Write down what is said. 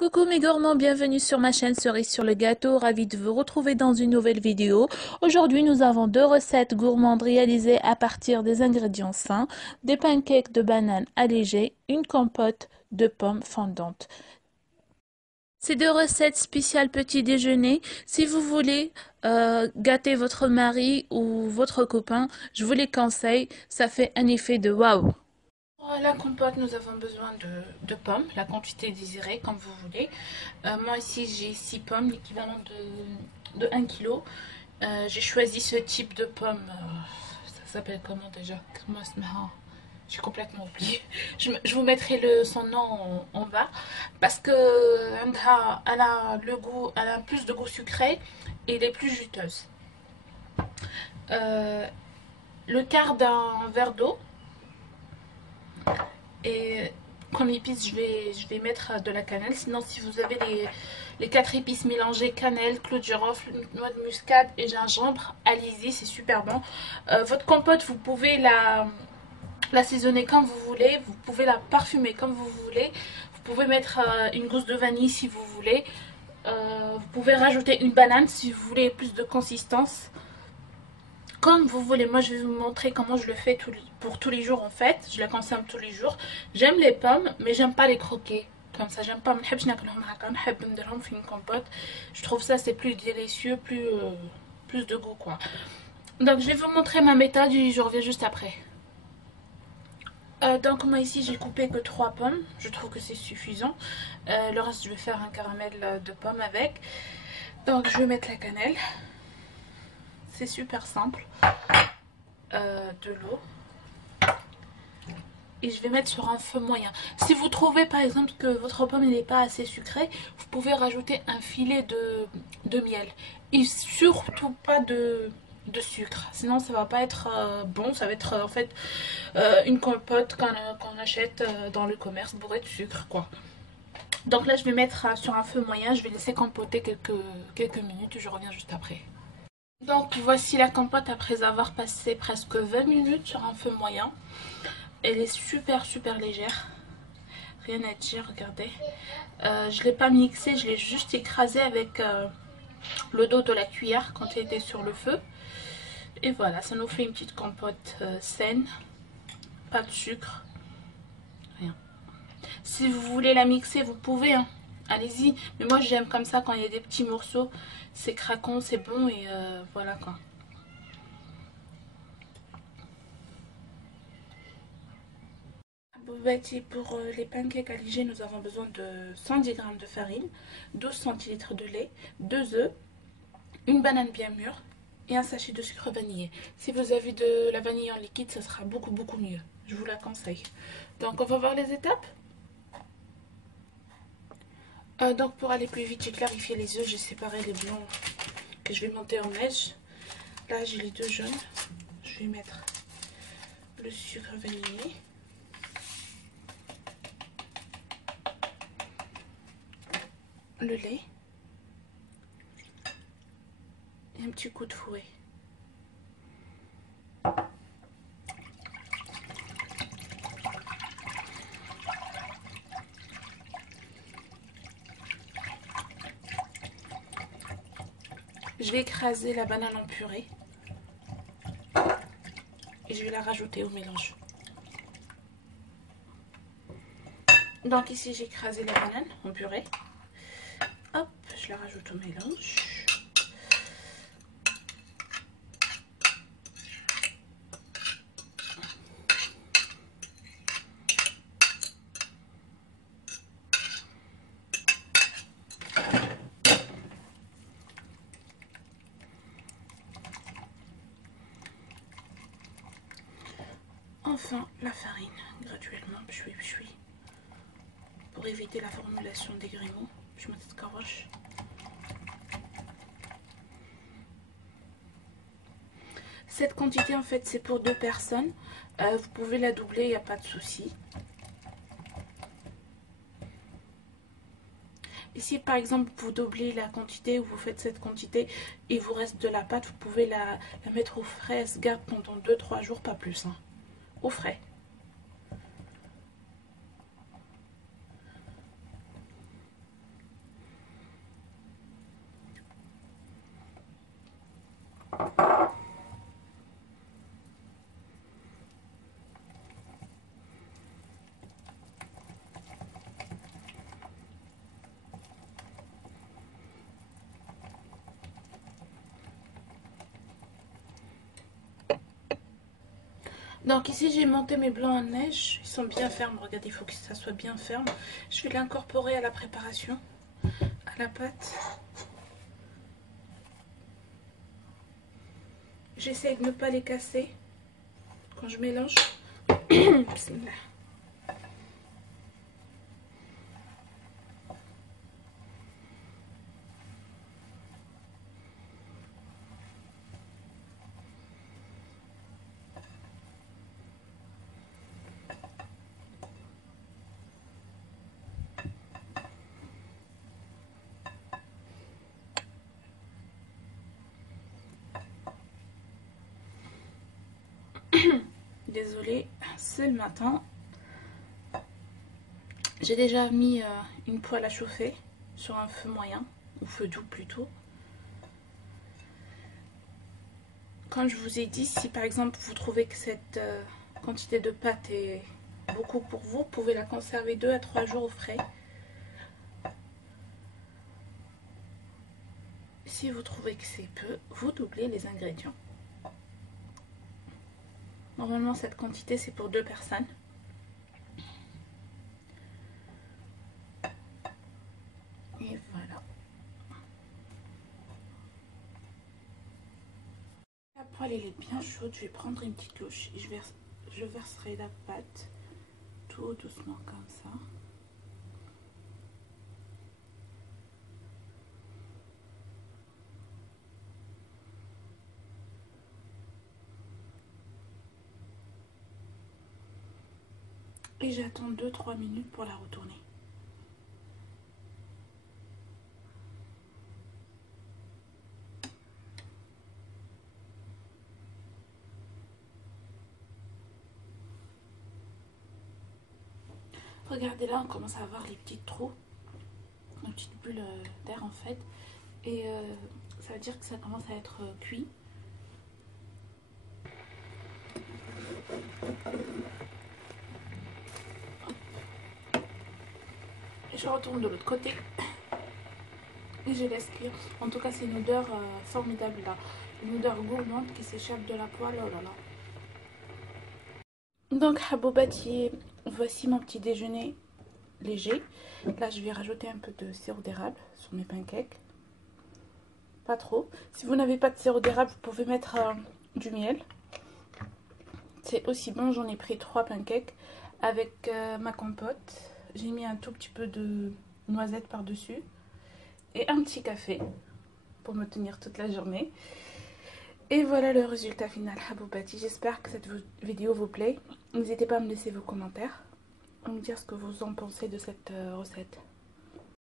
Coucou mes gourmands, bienvenue sur ma chaîne Cerise sur le gâteau, ravi de vous retrouver dans une nouvelle vidéo. Aujourd'hui nous avons deux recettes gourmandes réalisées à partir des ingrédients sains, des pancakes de bananes allégés, une compote de pommes fondantes. Ces deux recettes spéciales petit déjeuner, si vous voulez gâter votre mari ou votre copain, je vous les conseille, ça fait un effet de waouh. Pour la compote, nous avons besoin de pommes, la quantité désirée, comme vous voulez. Moi ici, j'ai 6 pommes, l'équivalent de 1 kg. J'ai choisi ce type de pommes. Ça s'appelle comment déjà? J'ai complètement oublié. Je vous mettrai son nom en bas. Parce que elle a le goût, elle a plus de goût sucré et elle est plus juteuse. Le quart d'un verre d'eau. Et comme épice, je vais mettre de la cannelle. Sinon, si vous avez les 4 épices mélangées, cannelle, clou de girofle, noix de muscade et gingembre, allez-y, c'est super bon. Votre compote, vous pouvez l'assaisonner comme vous voulez. Vous pouvez la parfumer comme vous voulez. Vous pouvez mettre une gousse de vanille si vous voulez. Vous pouvez rajouter une banane si vous voulez plus de consistance. Comme vous voulez, moi je vais vous montrer comment je le fais pour tous les jours en fait. Je la consomme tous les jours. J'aime les pommes, mais j'aime pas les croquer. Comme ça, j'aime pas. Une compote. Je trouve ça c'est plus délicieux, plus de goût quoi. Donc je vais vous montrer ma méthode et je reviens juste après. Donc moi ici j'ai coupé que 3 pommes. Je trouve que c'est suffisant. Le reste je vais faire un caramel de pommes avec. Donc je vais mettre la cannelle. C'est super simple. De l'eau. Et je vais mettre sur un feu moyen. Si vous trouvez par exemple que votre pomme n'est pas assez sucrée, vous pouvez rajouter un filet de miel. Et surtout pas de sucre. Sinon ça va pas être bon. Ça va être en fait une compote qu'on achète dans le commerce bourrée de sucre quoi. Donc là je vais mettre sur un feu moyen. Je vais laisser compoter quelques minutes et je reviens juste après. Donc voici la compote après avoir passé presque 20 minutes sur un feu moyen. Elle est super légère. Rien à dire, regardez. Je ne l'ai pas mixée, je l'ai juste écrasée avec le dos de la cuillère quand elle était sur le feu. Et voilà, ça nous fait une petite compote saine. Pas de sucre. Rien. Si vous voulez la mixer, vous pouvez. Hein. Allez-y. Mais moi j'aime comme ça quand il y a des petits morceaux. C'est craquant, c'est bon et voilà quoi. Pour les pancakes allégés, nous avons besoin de 110 g de farine, 12 centilitres de lait, 2 œufs, une banane bien mûre et un sachet de sucre vanillé. Si vous avez de la vanille en liquide, ça sera beaucoup mieux. Je vous la conseille. Donc on va voir les étapes. Donc pour aller plus vite, j'ai clarifié les œufs, j'ai séparé les blancs que je vais monter en neige. Là j'ai les 2 jaunes. Je vais mettre le sucre vanillé. Le lait et un petit coup de fouet. Je vais écraser la banane en purée et je vais la rajouter au mélange. Donc ici j'ai écrasé la banane en purée. Hop, je la rajoute au mélange. Enfin la farine, graduellement, pour éviter la formulation des grumeaux. Je mets cette caroche. Cette quantité en fait c'est pour 2 personnes. Vous pouvez la doubler, il n'y a pas de souci. Ici par exemple vous doublez la quantité ou vous faites cette quantité et il vous reste de la pâte, vous pouvez la mettre au frais, elle se garde pendant 2-3 jours, pas plus. Hein. Au frais. Donc ici j'ai monté mes blancs en neige, ils sont bien fermes, regardez, il faut que ça soit bien ferme. Je vais l'incorporer à la préparation, à la pâte. J'essaie de ne pas les casser quand je mélange. Bismillah. Désolée, c'est le matin. J'ai déjà mis une poêle à chauffer sur un feu moyen, ou feu doux plutôt. Comme je vous ai dit, si par exemple vous trouvez que cette quantité de pâte est beaucoup pour vous, vous pouvez la conserver 2 à 3 jours au frais. Si vous trouvez que c'est peu, vous doublez les ingrédients. Normalement, cette quantité, c'est pour 2 personnes. Et voilà. La poêle, elle est bien chaude. Je vais prendre une petite louche et je verserai la pâte tout doucement comme ça. Et j'attends 2-3 minutes pour la retourner. Regardez là, on commence à avoir les petits trous, les petites bulles d'air en fait. Et ça veut dire que ça commence à être cuit. Et je retourne de l'autre côté. Et je laisse cuire. En tout cas, c'est une odeur formidable là. Une odeur gourmande qui s'échappe de la poêle. Oh là là. Donc, Haboubati, voici mon petit déjeuner léger. Là, je vais rajouter un peu de sirop d'érable sur mes pancakes. Pas trop. Si vous n'avez pas de sirop d'érable, vous pouvez mettre du miel. C'est aussi bon. J'en ai pris 3 pancakes avec ma compote. J'ai mis un tout petit peu de noisettes par-dessus. Et un petit café pour me tenir toute la journée. Et voilà le résultat final, Haboubati. J'espère que cette vidéo vous plaît. N'hésitez pas à me laisser vos commentaires, à me dire ce que vous en pensez de cette recette.